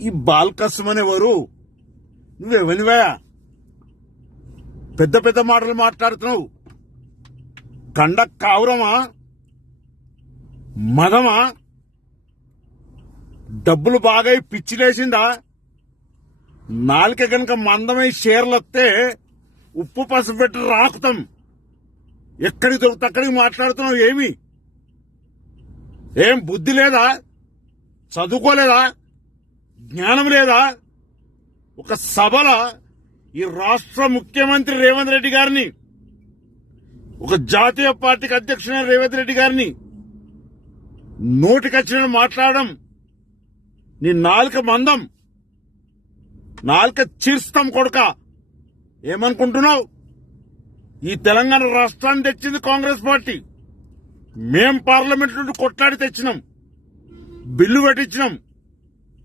ఈ బాల్కస్మన్ అనేవారు? నువ్వెవనివా? పెద్ద పెద్ద మాటలు మాట్లాడుతున్నావు. కండ కావురమా, మదమా, డబ్బులు బాగా పిచ్చిలేసిందా? నాలుక గనక మందమై షేర్లొస్తే ఉప్పు పసుపు పెట్టి రాకుతాం. ఎక్కడికి దొరికితే అక్కడికి మాట్లాడుతున్నావు. ఏం బుద్ధి లేదా? చదువుకోలేదా? జ్ఞానం లేదా? ఒక సభల ఈ రాష్ట్ర ముఖ్యమంత్రి రేవంత్ రెడ్డి గారిని, ఒక జాతీయ పార్టీకి అధ్యక్షుడైన రేవంత్ రెడ్డి గారిని నోటికొచ్చిన మాట్లాడడం, నీ నాలుక మందం, నాలుక చీర్స్తాం కొడుక. ఏమనుకుంటున్నావు? ఈ తెలంగాణ రాష్ట్రాన్ని తెచ్చింది కాంగ్రెస్ పార్టీ. మేం పార్లమెంట్ నుండి కొట్లాడి తెచ్చినాం, బిల్లు పెట్టించినాం.